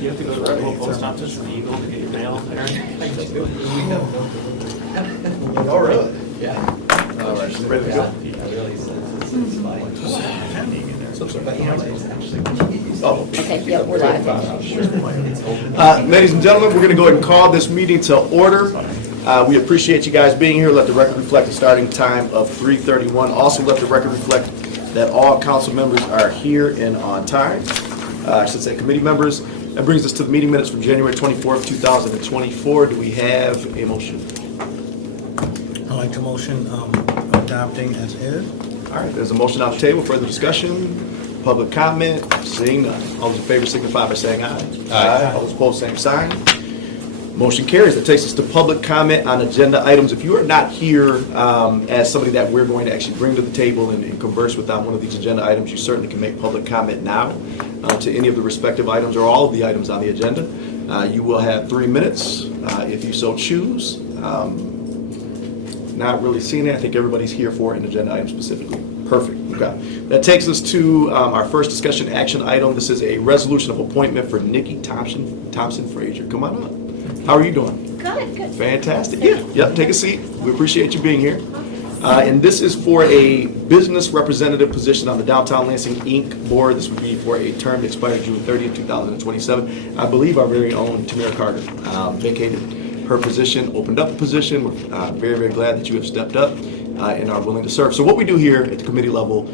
You have to go to the local post office or Eagle to get your mail there. All right. Yeah. All right, so ready to go? Really, it's fine. Oh, Okay, yep, we're live. ladies and gentlemen, we're going to go ahead and call this meeting to order. We appreciate you guys being here. Let the record reflect the starting time of 3:31. Also, let the record reflect that all council members are here and on time. I should say committee members. That brings us to the meeting minutes from January 24th, 2024. Do we have a motion? I'd like to motion adopting as is. All right, there's a motion on the table. Further discussion? Public comment? Seeing none. All those in favor signify by saying aye. Aye. All those opposed, same sign. Motion carries. That takes us to public comment on agenda items. If you are not here as somebody that we're going to actually bring to the table and converse with on one of these agenda items, you certainly can make public comment now to any of the respective items or all of the items on the agenda. You will have 3 minutes if you so choose. Not really seeing it. I think everybody's here for an agenda item specifically. Perfect. Okay. That takes us to our first discussion action item. This is a resolution of appointment for Nikki Thompson Frazier. Come on up. How are you doing? Good, good. Fantastic. Yeah. Yep. Take a seat. We appreciate you being here. And this is for a business representative position on the Downtown Lansing Inc. board. This would be for a term that expires June 30th, 2027. I believe our very own Tamara Carter vacated her position, opened up the position. We're very, very glad that you have stepped up and are willing to serve. So what we do here at the committee level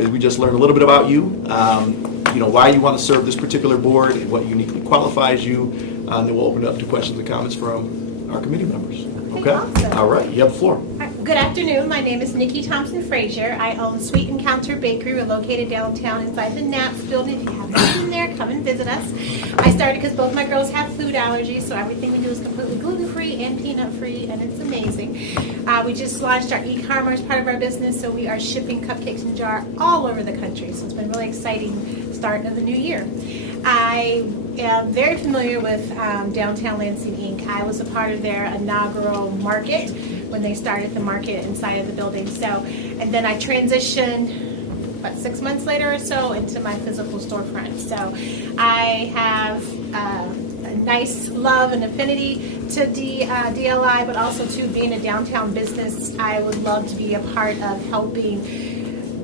is we just learn a little bit about you, why you want to serve this particular board and what uniquely qualifies you. And then we'll open it up to questions and comments from our committee members. Okay? Awesome. All right. You have the floor. Good afternoon. My name is Nikki Thompson Frazier. I own Sweet Encounter Bakery. We're located downtown inside the Knapp's building. If you haven't been there, come and visit us. I started because both my girls have food allergies, so everything we do is completely gluten-free and peanut-free, and it's amazing. We just launched our e-commerce part of our business, so we are shipping cupcakes in jar all over the country. So it's been a really exciting start of the new year. I am very familiar with Downtown Lansing Inc. I was a part of their inaugural market when they started the market inside of the building. So, and then I transitioned, 6 months later or so, into my physical storefront. So I have a nice love and affinity to DLI, but also to being a downtown business. I would love to be a part of helping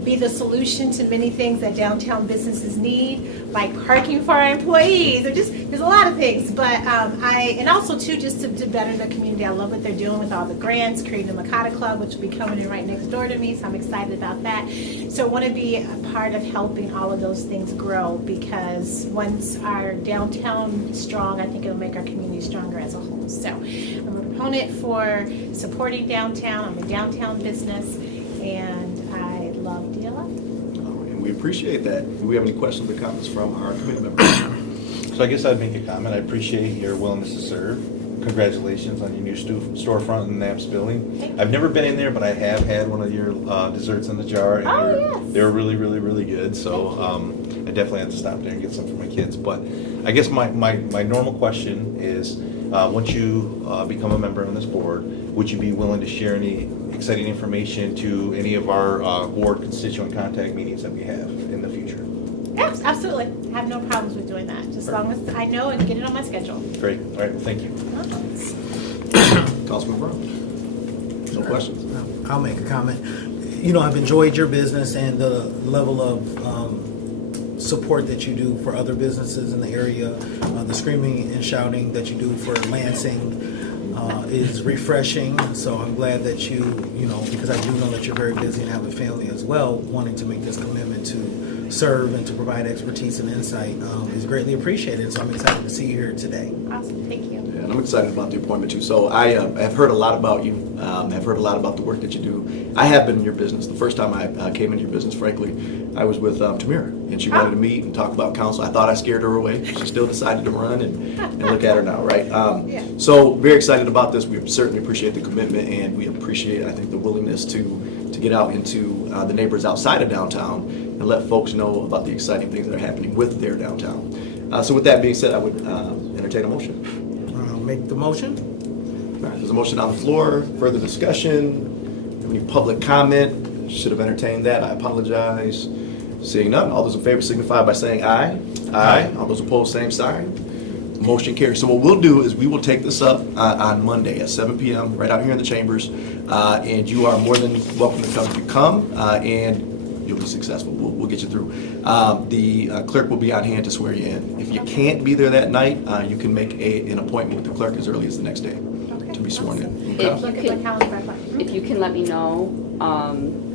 be the solution to many things that downtown businesses need, like parking for our employees. There's a lot of things, but and also too, just to better the community. I love what they're doing with all the grants, creating the Makata Club, which will be coming in right next door to me, so I'm excited about that. So I want to be a part of helping all of those things grow, because once our downtown is strong, I think it'll make our community stronger as a whole. So I'm a proponent for supporting downtown. I'm a downtown business, and I love DLI. And we appreciate that. Do we have any questions or comments from our committee members? So I guess I'd make a comment. I appreciate your willingness to serve. Congratulations on your new storefront in the Knapp's building. Thank you. I've never been in there, but I have had one of your desserts in the jar. And Oh, yes. they were really, really, really good. So I definitely have to stop there and get some for my kids. But I guess my normal question is, once you become a member of this board, would you be willing to share any exciting information to any of our board constituent contact meetings that we have in the future? Yes, absolutely. I have no problems with doing that, just as long as I know and get it on my schedule. Great. All right. Well, thank you. Councilman Brown? No questions? I'll make a comment. I've enjoyed your business and the level of support that you do for other businesses in the area. The screaming and shouting that you do for Lansing is refreshing. So I'm glad that you, because I do know that you're very busy and have a family as well, wanting to make this commitment to serve and to provide expertise and insight is greatly appreciated. So I'm excited to see you here today. Awesome, thank you. Yeah, and I'm excited about the appointment too. So I have heard a lot about you. I've heard a lot about the work that you do. I have been in your business. The first time I came into your business, frankly, I was with Tamira, and she wanted to meet and talk about council. I thought I scared her away. She still decided to run, and look at her now, right? Yeah. So very excited about this. We certainly appreciate the commitment, and we appreciate, I think, the willingness to get out into the neighborhoods outside of downtown and let folks know about the exciting things that are happening with their downtown. So with that being said, I would entertain a motion. I'll make the motion. All right, there's a motion on the floor. Further discussion? Any public comment? Should have entertained that. I apologize. Seeing none, all those in favor signify by saying aye. Aye. All those opposed, same sign. Motion carries. So what we'll do is we will take this up on Monday at 7 PM, right out here in the chambers. And you are more than welcome to come if you come, and you'll be successful. We'll get you through. The clerk will be on hand to swear you in. If you can't be there that night, you can make an appointment with the clerk as early as the next day to be sworn in. If Okay? you Look at my can, calendar. if you can let me know,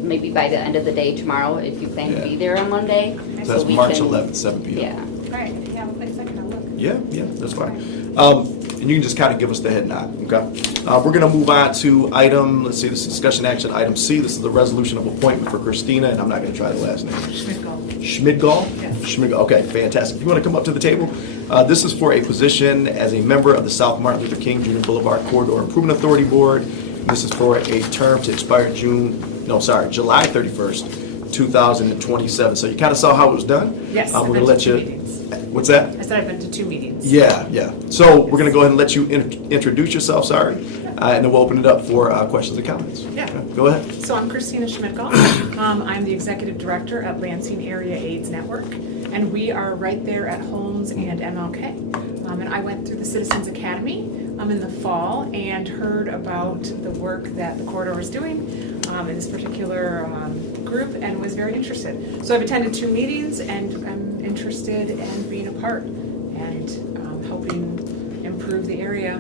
maybe by the end of the day tomorrow, if you plan to be there on Monday. So that's we March can- 11th, 7 PM. Yeah. All right, if you have a quick second, I'll look. Yeah, that's fine. And you can just kind of give us the head nod, okay? We're going to move on to item, let's see, this is discussion action, item C. This is the resolution of appointment for Christina, and I'm not going to try the last name. Schmidgall? Yes. Schmidgall, okay, fantastic. If you want to come up to the table, this is for a position as a member of the South Martin Luther King Jr. Boulevard Corridor Improvement Authority Board. This is for a term to expire July 31st, 2027. So you kind of saw how it was done? Yes, We're I've going to been let to 2 you, meetings. what's that? I said I've been to 2 meetings. Yeah. So we're going to go ahead and let you introduce yourself, and then we'll open it up for questions and comments. Yeah. Okay, go ahead. So I'm Christina Schmidgall. I'm the Executive Director at Lansing Area AIDS Network, and we are right there at Holmes and MLK. And I went through the Citizens Academy in the fall and heard about the work that the corridor is doing in this particular group and was very interested. So I've attended 2 meetings and I'm interested in being a part and helping improve the area.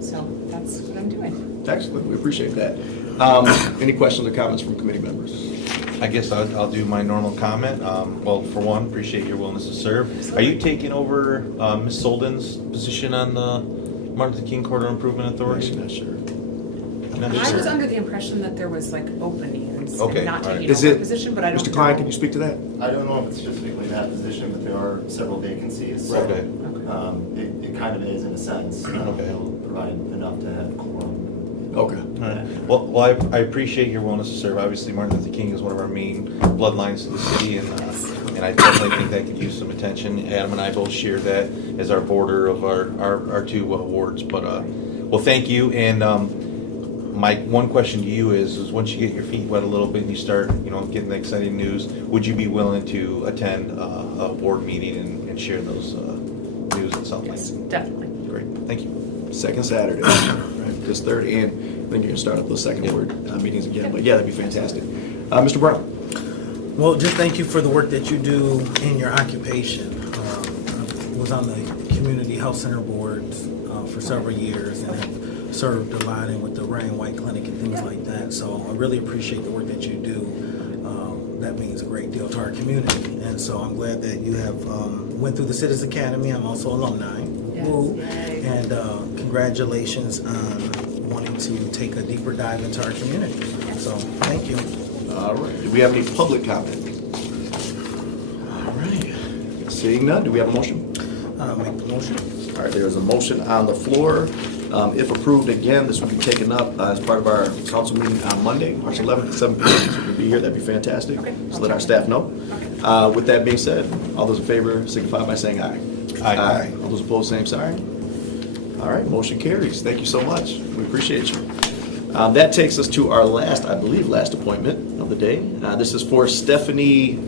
So that's what I'm doing. Excellent. We appreciate that. Any questions or comments from committee members? I guess I'll do my normal comment. Well, for one, appreciate your willingness to serve. Are you taking over Ms. Solden's position on the Martin Luther King Corridor Improvement I'm Authority? actually not sure. Not I sure. was under the impression that there was like openings Okay, and not all right. taking Is over it, a position, but I don't know. Mr. Klein, can you speak to that? I don't know if it's specifically that position, but there are several vacancies. So, Okay. it kind of is in a sense. Okay. It'll provide enough to have quorum. Okay. All right. Well, I appreciate your willingness to serve. Obviously, Martin Luther King is one of our main bloodlines to the city, and I definitely think that could use some attention. Adam and I both share that as our border of our 2 awards. But well, thank you. And my one question to you is once you get your feet wet a little bit and you start, getting the exciting news, would you be willing to attend a board meeting and share those news at South Yes, Lansing? definitely. Great. Thank you. Second Saturday, right? This third, and then you're going to start up those second board meetings again. But yeah, that'd be fantastic. Mr. Brown? Well, just thank you for the work that you do in your occupation. I was on the Community Health Center boards for several years and have served a lot in with the Ryan White Clinic and things like that. So I really appreciate the work that you do. That means a great deal to our community. And so I'm glad that you have went through the Citizens Academy. I'm also alumni. Yes, Woo. yay. And congratulations on wanting to take a deeper dive into our community. So thank you. All right. Do we have any public comment? All right. Seeing none, do we have a motion? Make the motion. All right, there is a motion on the floor. If approved, again, this will be taken up as part of our council meeting on Monday, March 11th at 7 p.m. So if you can be here, that'd be fantastic. Okay. Just let our staff know. With that being said, all those in favor signify by saying aye. Aye. All those opposed, same sign. All right, motion carries. Thank you so much. We appreciate you. That takes us to our last appointment of the day. This is for Stephanie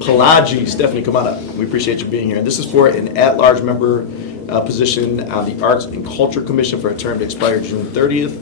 Pelagi. Stephanie, come on up. We appreciate you being here. And this is for an at-large member position on the Arts and Culture Commission for a term to expire June 30th,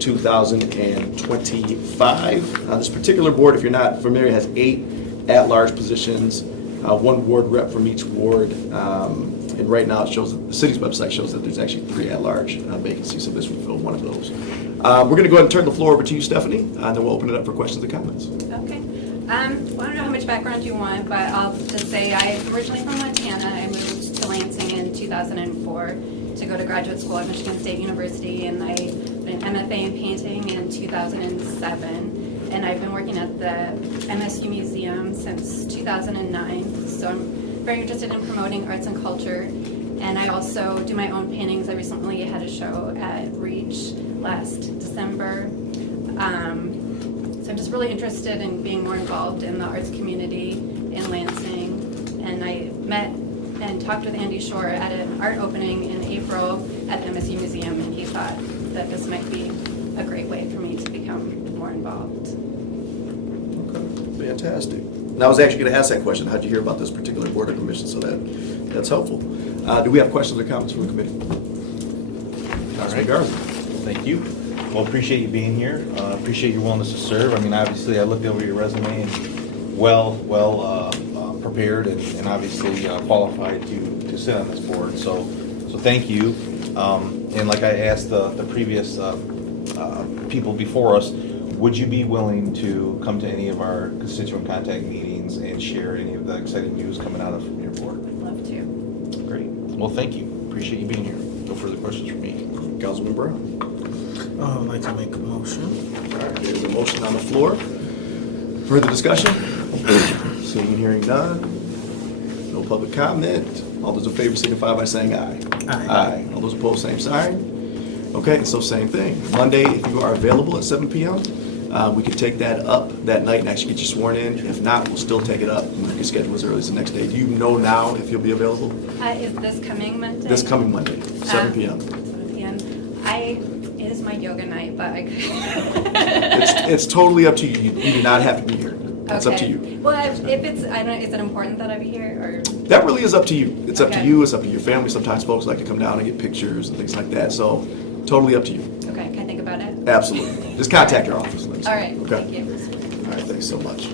2025. This particular board, if you're not familiar, has 8 at-large positions, 1 ward rep from each ward. And right now, it shows the city's website shows that there's actually 3 at-large vacancies, so this would fill one of those. We're going to go ahead and turn the floor over to you, Stephanie, and then we'll open it up for questions and comments. Okay. I don't know how much background you want, but I'll just say I'm originally from Montana. I moved to Lansing in 2004 to go to graduate school at Michigan State University, and I did an MFA in painting in 2007. And I've been working at the MSU Museum since 2009. So I'm very interested in promoting arts and culture. And I also do my own paintings. I recently had a show at Reach last December. So I'm just really interested in being more involved in the arts community in Lansing. And I met and talked with Andy Shore at an art opening in April at the MSU Museum, and he thought that this might be a great way for me to become more involved. Okay, fantastic. And I was actually going to ask that question. How'd you hear about this particular board or commission? So that's helpful. Do we have questions or comments from the committee? Councilman Garza. Thank you. Well, appreciate you being here. Appreciate your willingness to serve. I mean, obviously, I looked over your resume and well prepared and obviously qualified to sit on this board. So thank you. And like I asked the previous people before us, would you be willing to come to any of our constituent contact meetings and share any of the exciting news coming out of your board? Love to. Great. Well, thank you. Appreciate you being here. No further questions from me. Councilman Brown. I'd like to make a motion. All right, there's a motion on the floor. Further discussion? Seeing and hearing none. No public comment. All those in favor signify by saying aye. Aye. All those opposed, same sign. Okay, so same thing. Monday, if you are available at 7 p.m., we can take that up that night and actually get you sworn in. If not, we'll still take it up. We can schedule as early as the next day. Do you know now if you'll be available? Is this coming Monday? This coming Monday, 7 p.m. 7 p.m. It is my yoga night, but I could. It's totally up to you. You do not have to be here. It's up to Okay. you. Well, if it's, I don't know, is it important that I be here or? That really is up to you. It's up to Okay. you. It's up to your family. Sometimes folks like to come down and get pictures and things like that. So totally up to you. Okay, can I think about it? Absolutely. Just contact your office. All right, Okay. thank you. All right, thanks so much.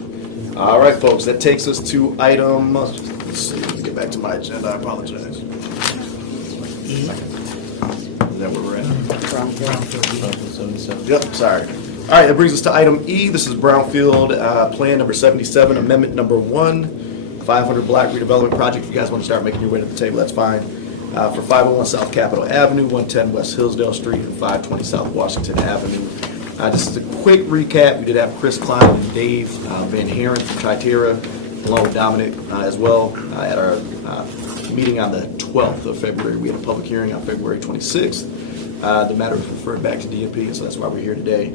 All right, folks, that takes us to item, let's see, let me get back to my agenda, I apologize. Is that where we're at? Yep, sorry. All right, that brings us to item E. This is Brownfield Plan number 77, Amendment number 1, 500 Block Redevelopment Project. If you guys want to start making your way to the table, that's fine. For 501 South Capitol Avenue, 110 West Hillsdale Street, and 520 South Washington Avenue. Just as a quick recap, we did have Chris Klein and Dave Van Haren from Triterra, along with Dominic as well. At our meeting on the 12th of February, we had a public hearing on February 26th. The matter was referred back to DNP, and so that's why we're here today.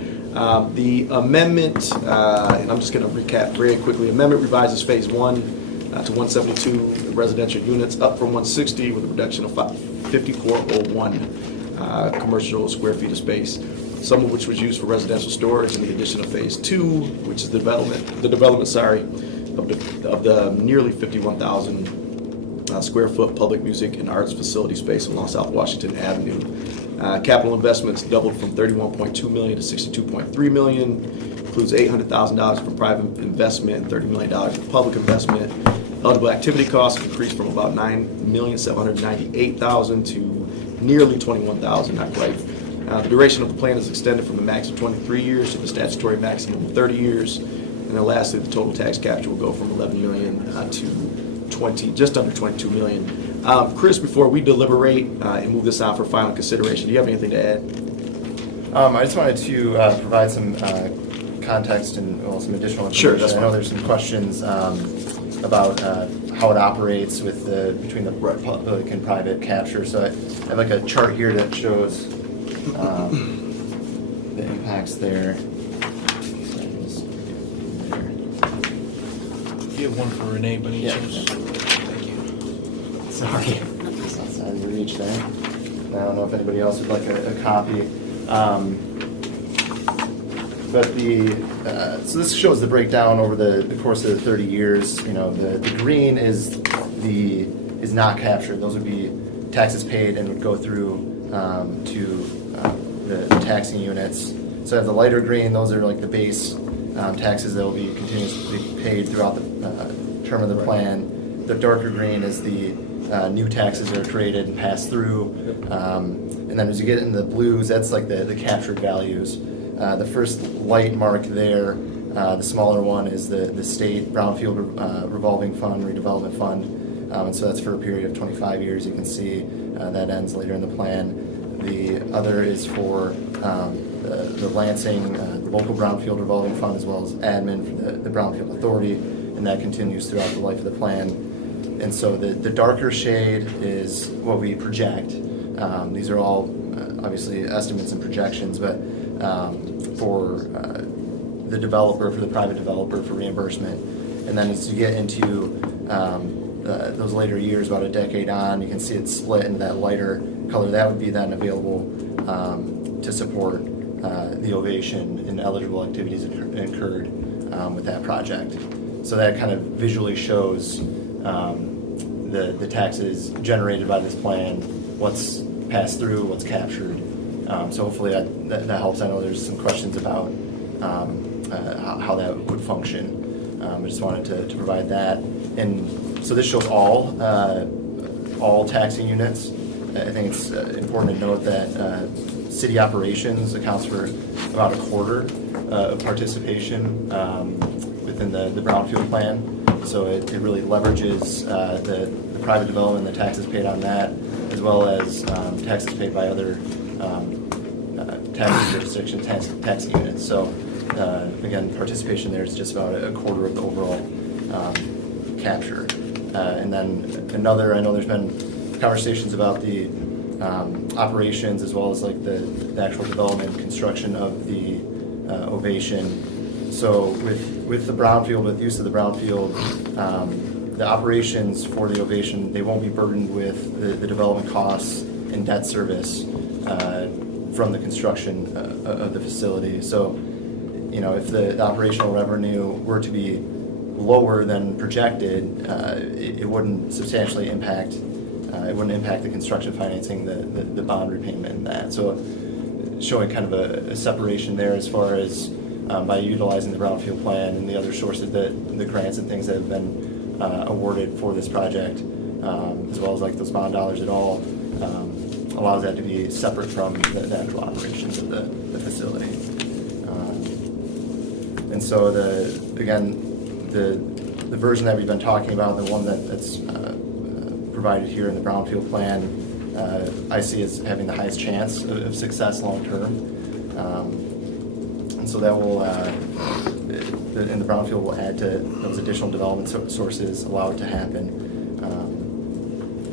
The amendment, and I'm just going to recap very quickly. Amendment revises Phase 1 to 172 residential units, up from 160 with a reduction of 5401 commercial square feet of space, some of which was used for residential storage, and the addition of Phase 2, which is the development, of the nearly 51,000 square foot public music and arts facility space along South Washington Avenue. Capital investments doubled from $31.2 million to $62.3 million. Includes $800,000 for private investment, $30 million for public investment. Eligible activity costs increased from about $9,798,000 to nearly $21,000, not quite. The duration of the plan is extended from the max of 23 years to the statutory maximum of 30 years. And then lastly, the total tax capture will go from 11 million to just under 22 million. Chris, before we deliberate and move this out for final consideration, do you have anything to add? I just wanted to provide some context and some additional information. Sure, that's I know fine. there's some questions about how it operates with between the public and private capture. So I have like a chart here that shows the impacts there. You have one for Renee, but Yeah. Thank you. Sorry, it's outside of reach there. I don't know if anybody else would like a copy. But so this shows the breakdown over the course of the 30 years. You know, the green is not captured. Those would be taxes paid and would go through to the taxing units. So the lighter green, those are like the base taxes that will be continuously paid throughout the term of the plan. The darker green is the new taxes that are created and passed through. And then as you get into the blues, that's like the captured values. The first light mark there, the smaller one, is the state brownfield revolving fund, redevelopment fund. And so that's for a period of 25 years. You can see that ends later in the plan. The other is for the Lansing, the local brownfield revolving fund, as well as admin for the Brownfield Authority, and that continues throughout the life of the plan. And so the darker shade is what we project. These are all obviously estimates and projections, but for the developer, for the private developer, for reimbursement. And then as you get into those later years, about a decade on, you can see it's split into that lighter color. That would be then available to support the ovation and eligible activities incurred with that project. So that kind of visually shows the taxes generated by this plan, what's passed through, what's captured. So hopefully that helps. I know there's some questions about how that would function. I just wanted to provide that. And so this shows all taxing units. I think it's important to note that city operations accounts for about a quarter of participation within the brownfield plan. So it really leverages the private development, the taxes paid on that, as well as taxes paid by other tax jurisdiction taxing units. So again, participation there is just about a quarter of the overall capture. And then I know there's been conversations about the operations as well as like the actual development and construction of the Ovation. So with the brownfield, with use of the brownfield, the operations for the Ovation, they won't be burdened with the development costs and debt service from the construction of the facility. So, you know, if the operational revenue were to be lower than projected, it wouldn't substantially impact. It wouldn't impact the construction financing, the bond repayment, and that. So, showing kind of a separation there as far as by utilizing the brownfield plan and the other sources, the grants and things that have been awarded for this project, as well as like those bond dollars at all, allows that to be separate from the actual operations of the facility. And so the version that we've been talking about, the one that's provided here in the brownfield plan, I see as having the highest chance of success long term. And so that will, and the brownfield will add to those additional development sources, allow it to happen.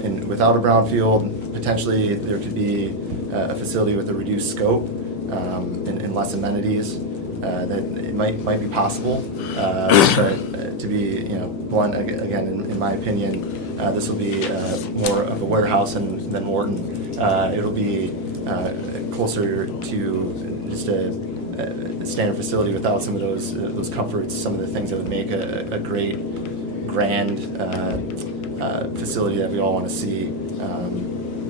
And without a brownfield, potentially there could be a facility with a reduced scope and less amenities. That it might be possible, but to be blunt again, in my opinion, this will be more of a warehouse than Morton. It'll be closer to just a standard facility without some of those comforts, some of the things that would make a great grand facility that we all want to see.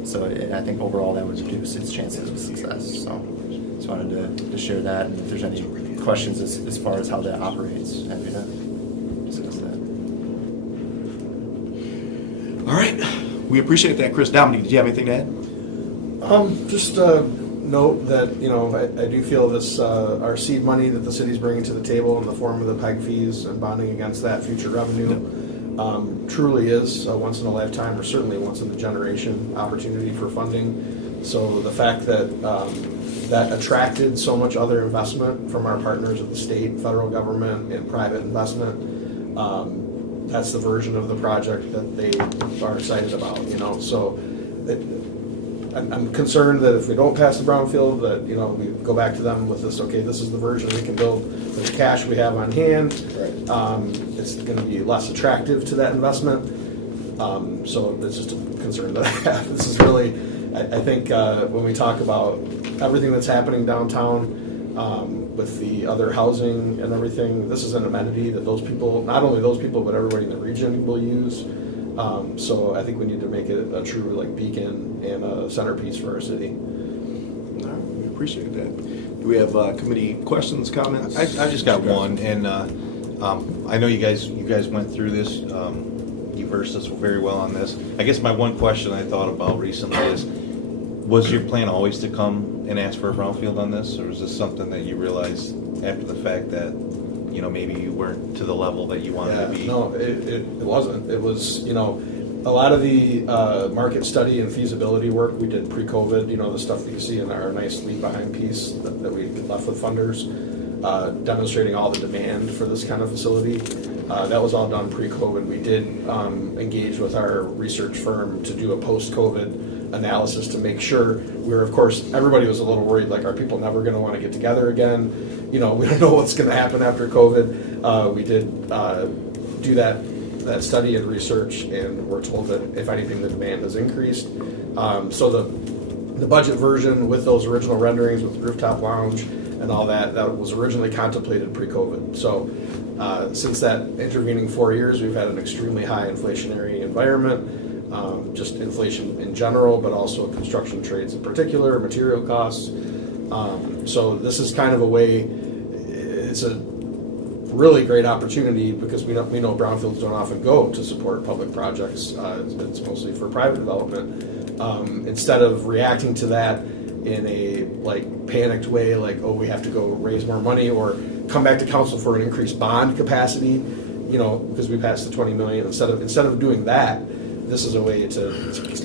So I think overall that would reduce its chances of success. So just wanted to share that, and if there's any questions as far as how that operates, happy to discuss that. All right, we appreciate that, Chris. Dominique, did you have anything to add? Just note that, I do feel this, our seed money that the city's bringing to the table in the form of the PEG fees and bonding against that future revenue truly is a once in a lifetime, or certainly once in a generation opportunity for funding. So the fact that that attracted so much other investment from our partners at the state, federal government, and private investment, that's the version of the project that they are excited about, So I'm concerned that if we don't pass the brownfield, that, we go back to them with this, okay, this is the version we can build with the cash we have on hand. It's going to be less attractive to that investment. So it's just a concern that I have. This is really, I think when we talk about everything that's happening downtown with the other housing and everything, this is an amenity that those people, not only those people, but everybody in the region will use. So I think we need to make it a true beacon and a centerpiece for our city. All right, we appreciate that. Do we have committee questions, comments? I just got one, and I know you guys went through this. You versed us very well on this. I guess my one question I thought about recently is, was your plan always to come and ask for a brownfield on this, or is this something that you realized after the fact that maybe you weren't to the level that you wanted to be? No, it wasn't. It was, a lot of the market study and feasibility work we did pre-COVID, the stuff that you see in our nice leave behind piece that we left with funders, demonstrating all the demand for this kind of facility. That was all done pre-COVID. We did engage with our research firm to do a post-COVID analysis to make sure of course, everybody was a little worried, are people never going to want to get together again? We don't know what's going to happen after COVID. We did do that study and research, and we're told that if anything, the demand has increased. So the budget version with those original renderings with the rooftop lounge and all that was originally contemplated pre-COVID. So Since that intervening 4 years, we've had an extremely high inflationary environment, just inflation in general, but also construction trades in particular, material costs. So this is kind of a way, it's a really great opportunity because we know brownfields don't often go to support public projects. It's mostly for private development. Instead of reacting to that in a panicked way, like, oh, we have to go raise more money or come back to council for an increased bond capacity, because we passed the 20 million. Instead of doing that, this is a way to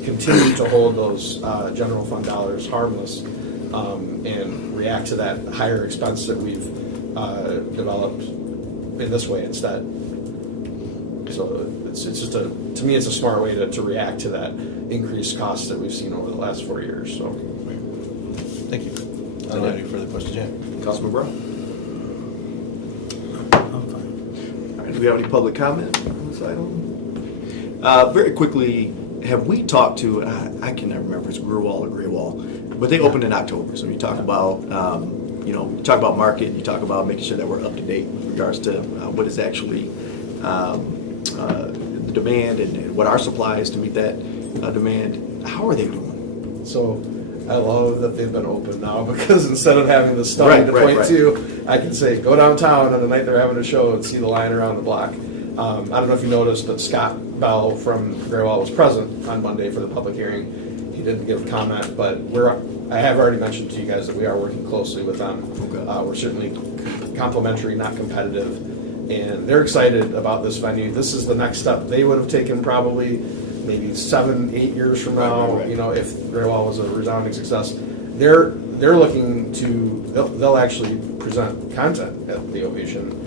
continue to hold those general fund dollars harmless and react to that higher expense that we've developed in this way instead. So it's just to me, it's a smart way to react to that increased cost that we've seen over the last 4 years. So, Thank you. I don't have any further questions yet. Councilman Brown? I'm fine. All right, do we have any public comment on this item? Very quickly, have we talked to, I can never remember if it's Grewal or Greywall, but they opened in October. So you talk about, you talk about market, you talk about making sure that we're up to date with regards to what is actually the demand and what our supply is to meet that demand. How are they doing? So I love that they've been open now because instead of having the study to point to, I can say go downtown on the night they're having a show and see the line around the block. I don't know if you noticed, but Scott Bell from Greywall was present on Monday for the public hearing. He didn't give comment, but I have already mentioned to you guys that we are working closely with them. Okay. We're certainly complimentary, not competitive, and they're excited about this venue. This is the next step they would have taken probably maybe 7-8 years from now. Right. If Greywall was a resounding success, they're looking to they'll actually present content at the Ovation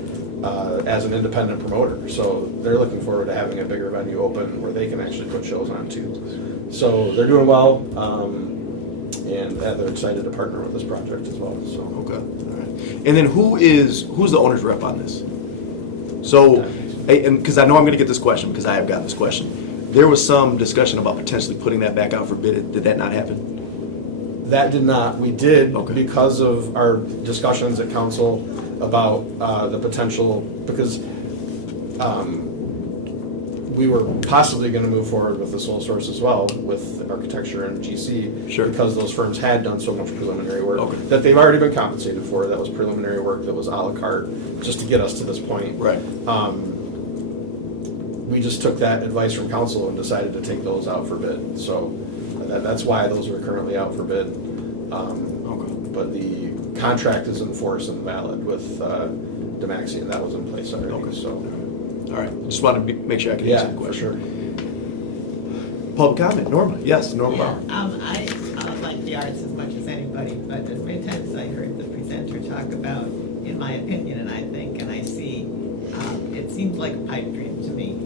as an independent promoter. So they're looking forward to having a bigger venue open where they can actually put shows on too. So they're doing well, and they're excited to partner with this project as well. So Okay, all right. And then who's the owner's rep on this? So, and because I know I'm going to get this question because I have gotten this question. There was some discussion about potentially putting that back out for bid. Did that not happen? that did not. We did Okay. because of our discussions at council about the potential, because we were possibly going to move forward with the sole source as well with architecture and GC. Sure. Because those firms had done so much preliminary work Okay. that they've already been compensated for. That was preliminary work that was a la carte just to get us to this point. Right. We just took that advice from council and decided to take those out for bid. So that's why those are currently out for bid. Okay. But the contract is in force and valid with Demaxi, and that was in place already. Okay. So, All right. Just wanted to make sure I could answer yeah, the for question. sure. Public comment, Norma. Yes, Norma Yeah, Bauer. I like the arts as much as anybody, but as many times I heard the presenter talk about, in my opinion, and I think, and I see, it seems like a pipe dream to me.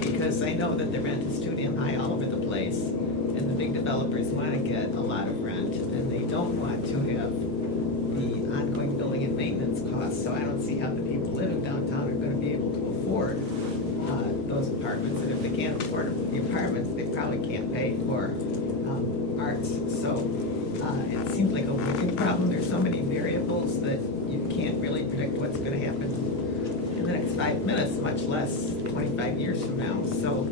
Because I know that the rent is studium high all over the place, and the big developers want to get a lot of rent, and they don't want to have the ongoing building and maintenance costs. So I don't see how the people living downtown are going to be able to afford those apartments, and if they can't afford the apartments, they probably can't pay for arts. So it seems like a wicked problem. There's so many variables that you can't really predict what's going to happen in the next 5 minutes, much less 25 years from now. So,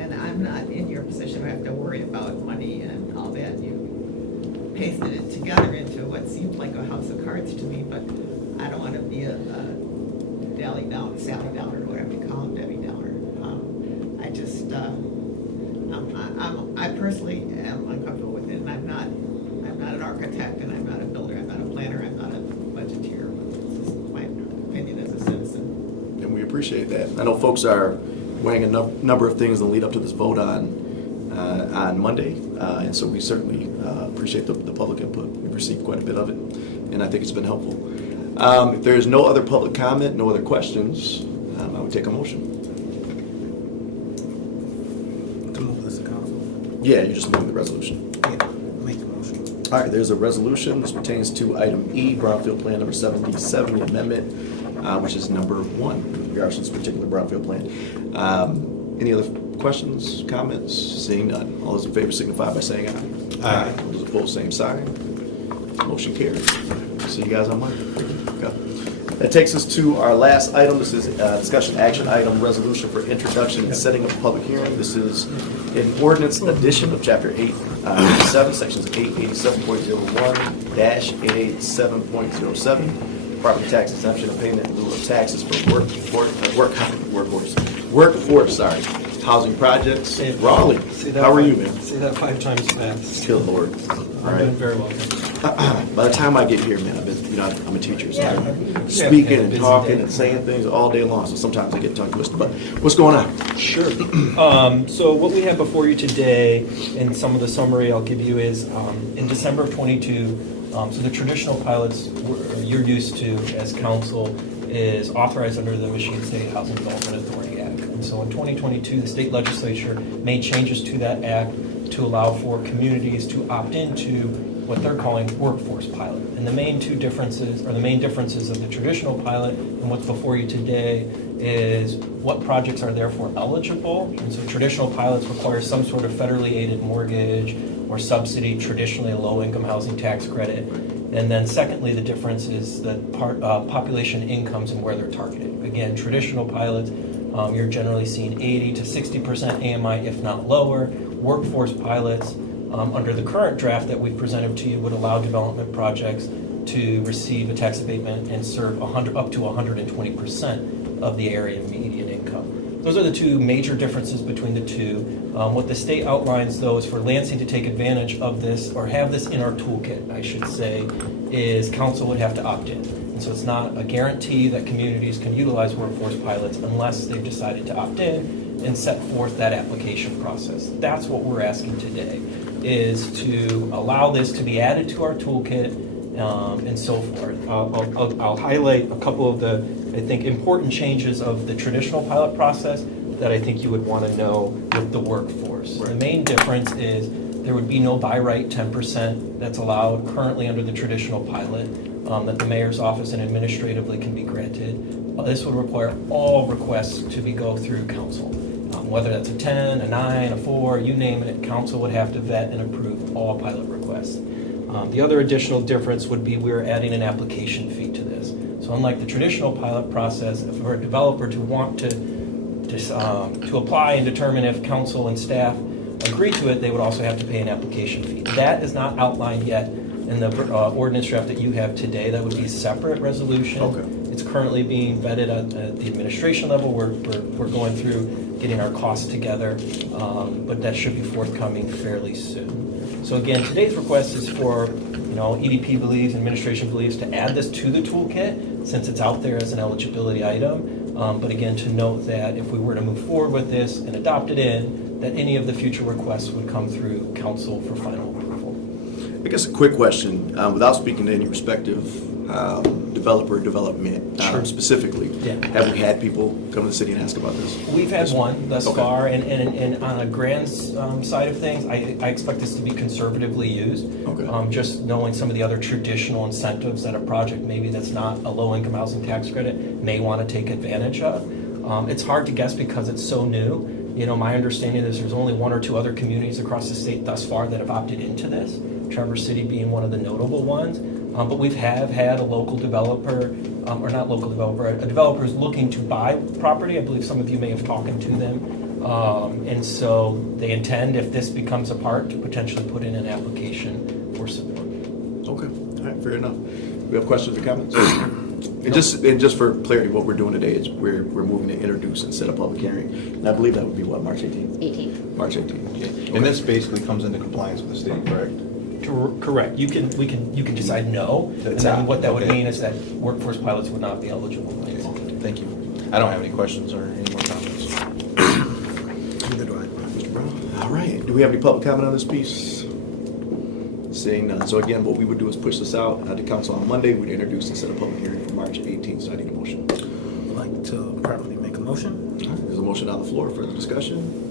and I'm not in your position where I have to worry about money and all that. You pasted it together into what seemed like a house of cards to me, but I don't want to be a Sally Downer, whatever you call him, Debbie Downer. I just, I personally am uncomfortable with it, and I'm not an architect, and I'm not a builder, I'm not a planner, I'm not a budgeteer. This is my opinion as a citizen. And we appreciate that. I know folks are weighing a number of things that lead up to this vote on Monday, and so we certainly appreciate the public input. We've received quite a bit of it, and I think it's been helpful. If there is no other public comment, no other questions, I would take a motion. To move this to council. Yeah, you're just moving the resolution. Yeah, make the motion. All right, there's a resolution. This pertains to item E, Brownfield Plan number 77, the amendment, which is number 1 in regards to this particular Brownfield Plan. Any other questions, comments? Seeing none. All those in favor signify by saying aye. Aye. All those opposed, same sign. Motion carries. See you guys on Monday. Go. That takes us to our last item. This is discussion action item, resolution for introduction and setting up a public hearing. This is an ordinance addition of chapter 887, sections 887.01-887.07, property tax exemption of payment in lieu of taxes for workforce, housing projects. Raleigh, how are you, man? Say that 5 times fast. Good Lord. All I'm right. doing very well. By the time I get here, man, I'm a teacher, so I'm speaking and busy talking day. and saying things all day long, so sometimes I get tongue twisted. But what's going on? Sure. So what we have before you today, and some of the summary I'll give you is, in December of '22, so the traditional pilots you're used to as council is authorized under the Michigan State Housing Development Authority Act. And so in 2022, the state legislature made changes to that act to allow for communities to opt into what they're calling workforce pilot. And the main differences of the traditional pilot and what's before you today is what projects are therefore eligible. And so traditional pilots require some sort of federally aided mortgage or subsidy, traditionally a low-income housing tax credit. And then secondly, the difference is the population incomes and where they're targeted. Again, traditional pilots, you're generally seeing 80 to 60% AMI, if not lower. Workforce pilots, under the current draft that we've presented to you, would allow development projects to receive a tax abatement and serve up to 120% of the area median income. Those are the two major differences between the two. What the state outlines, though, is for Lansing to take advantage of this, or have this in our toolkit, I should say, is council would have to opt in. And so it's not a guarantee that communities can utilize workforce pilots unless they've decided to opt in and set forth that application process. That's what we're asking today, is to allow this to be added to our toolkit and so forth. I'll highlight a couple of the, I think, important changes of the traditional pilot process that I think you would want to know with the workforce. The main difference is there would be no by right 10% that's allowed currently under the traditional pilot that the mayor's office and administratively can be granted. This would require all requests to go through council. Whether that's a 10, a 9, a 4, you name it, council would have to vet and approve all pilot requests. The other additional difference would be we're adding an application fee to this. So unlike the traditional pilot process, for a developer to want to apply and determine if council and staff agree to it, they would also have to pay an application fee. That is not outlined yet in the ordinance draft that you have today. That would be a separate resolution. Okay. It's currently being vetted at the administration level. We're going through getting our costs together, but that should be forthcoming fairly soon. So again, today's request is for, EDP believes, administration believes, to add this to the toolkit since it's out there as an eligibility item. But again, to note that if we were to move forward with this and adopt it in, that any of the future requests would come through council for final approval. I guess a quick question, without speaking to any respective developer development specifically. Yeah. Have we had people come to the city and ask about this? We've had one thus Okay. far, and on a grand side of things, I expect this to be conservatively used. Okay. Just knowing some of the other traditional incentives that a project maybe that's not a low-income housing tax credit may want to take advantage of. It's hard to guess because it's so new. My understanding is there's only 1 or 2 other communities across the state thus far that have opted into this, Traverse City being one of the notable ones. But we have had a local developer, or not local developer, a developer who's looking to buy property. I believe some of you may have talked to them. And so they intend, if this becomes a part, to potentially put in an application for support. Okay, all right, fair enough. We have questions or comments? And just for clarity, what we're doing today is we're moving to introduce and set a public hearing. And I believe that would be what, March 18th? 18. March 18th. Yeah. And this basically comes into compliance with the state, correct? Correct. You can decide no, and That's then out. what that would Okay. mean is that workforce pilots would not be eligible. Thank you. I don't have any questions or any more comments. Neither do I. Mr. Brown? All right, do we have any public comment on this piece? Seeing none. So again, what we would do is push this out to council on Monday. We'd introduce and set a public hearing for March 18th, so I need a motion. I'd like to properly make a motion. All right, there's a motion on the floor for the discussion.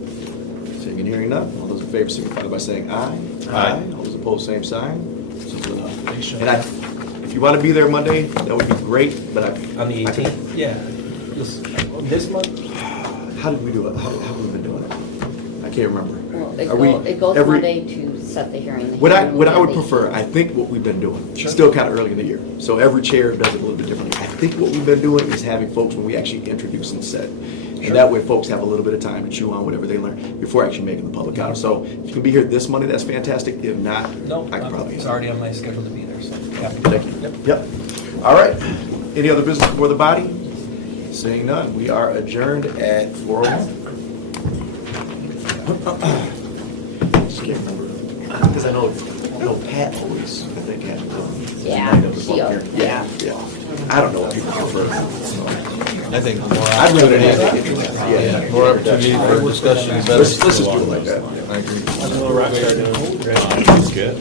Seeing and hearing none. All those in favor signify by saying aye. Aye. All those opposed, same sign. Simple enough. And if you want to be there Monday, that would be great, but On the 18th? Yeah. This month? How did we do it? How have we been doing it? I can't remember. Well, Are we it goes every- Monday to set the hearing. What I would prefer, I think what we've been doing, it's still kind of early in the year, so every chair does it a little bit differently. I think what we've been doing is having folks, when we actually introduce and set, and that way folks have a little bit of time to chew on whatever they learn before actually making the public comment. So if you can be here this Monday, that's fantastic. If not, No, I can probably. it's already on my schedule to be there, so. happy. Thank you. Yep. All right. Any other business before the body? Seeing none, we are adjourned at 4:01. Just can't remember, because I know Pat always, I think, had. Yeah, night of the she public always- hearing. Yeah, yeah. I don't know what people prefer. I think more I'd rather have it. Yeah. more opportunity for discussion is better. Let's just do it like that. I agree. That's good.